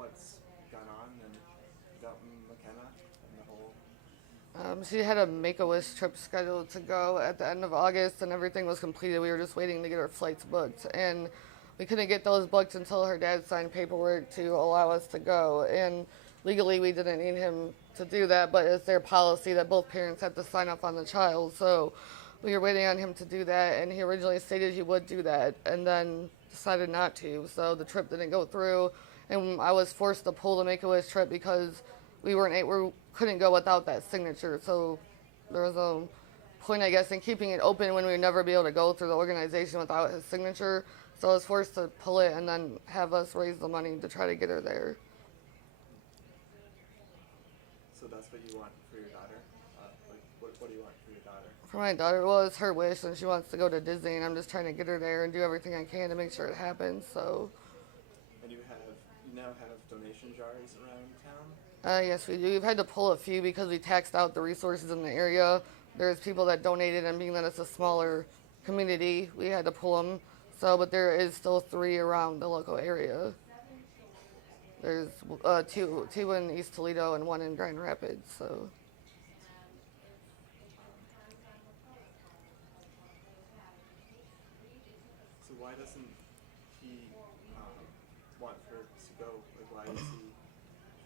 what's gone on and about McKenna and the whole. She had a Make-A-Wish trip scheduled to go at the end of August, and everything was completed. We were just waiting to get our flights booked, and we couldn't get those booked until her dad signed paperwork to allow us to go. And legally, we didn't need him to do that, but it's their policy that both parents have to sign up on the child. So we were waiting on him to do that, and he originally stated he would do that, and then decided not to. So the trip didn't go through, and I was forced to pull the Make-A-Wish trip because we couldn't go without that signature. So there was a point, I guess, in keeping it open when we would never be able to go through the organization without his signature. So I was forced to pull it and then have us raise the money to try to get her there. So that's what you want for your daughter? What do you want for your daughter? For my daughter, well, it's her wish, and she wants to go to Disney, and I'm just trying to get her there and do everything I can to make sure it happens. So. And you now have donation jars around town? Yes, we do. We've had to pull a few because we taxed out the resources in the area. There's people that donated, and being that it's a smaller community, we had to pull them. So, but there is still 3 around the local area. There's two in East Toledo and 1 in Grand Rapids. So. So why doesn't he want her to go? Like, why is he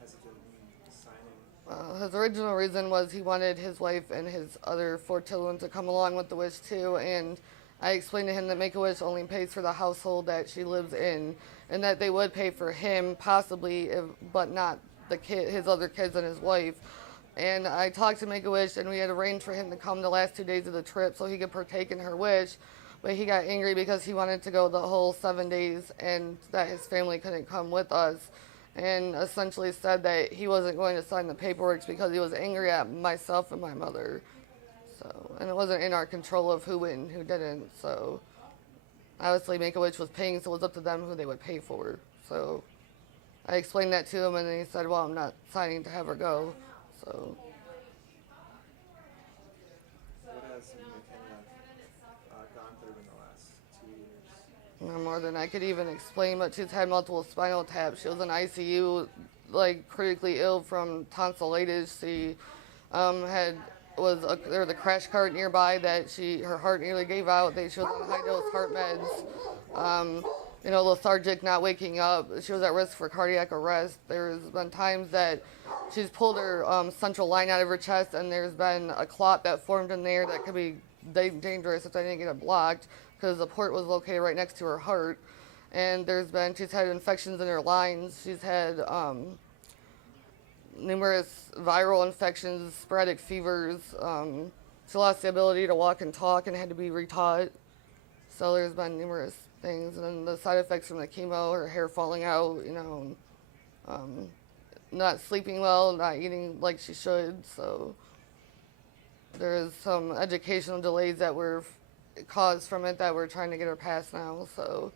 hesitant in signing? His original reason was he wanted his wife and his other 4 children to come along with the wish too, and I explained to him that Make-A-Wish only pays for the household that she lives in, and that they would pay for him possibly, but not his other kids and his wife. And I talked to Make-A-Wish, and we had arranged for him to come the last 2 days of the trip so he could partake in her wish. But he got angry because he wanted to go the whole 7 days and that his family couldn't come with us. And essentially said that he wasn't going to sign the paperwork because he was angry at myself and my mother. So, and it wasn't in our control of who went and who didn't. So obviously Make-A-Wish was paying, so it was up to them who they would pay for. So I explained that to him, and then he said, well, I'm not signing to have her go. So. What has McKenna gone through in the last 2 years? No more than I could even explain, but she's had multiple spinal taps. She was in ICU, like critically ill from tonsillitis. She there was a crash cart nearby that her heart nearly gave out. She was on high dose heart meds. Lethargic, not waking up. She was at risk for cardiac arrest. There's been times that she's pulled her central line out of her chest, and there's been a clot that formed in there that could be dangerous if I didn't get it blocked, because the port was located right next to her heart. And she's had infections in her lines. She's had numerous viral infections, sporadic fevers. She lost the ability to walk and talk and had to be retaught. So there's been numerous things. And then the side effects from the chemo, her hair falling out, not sleeping well, not eating like she should. So there's some educational delays that were caused from it that we're trying to get her past now. So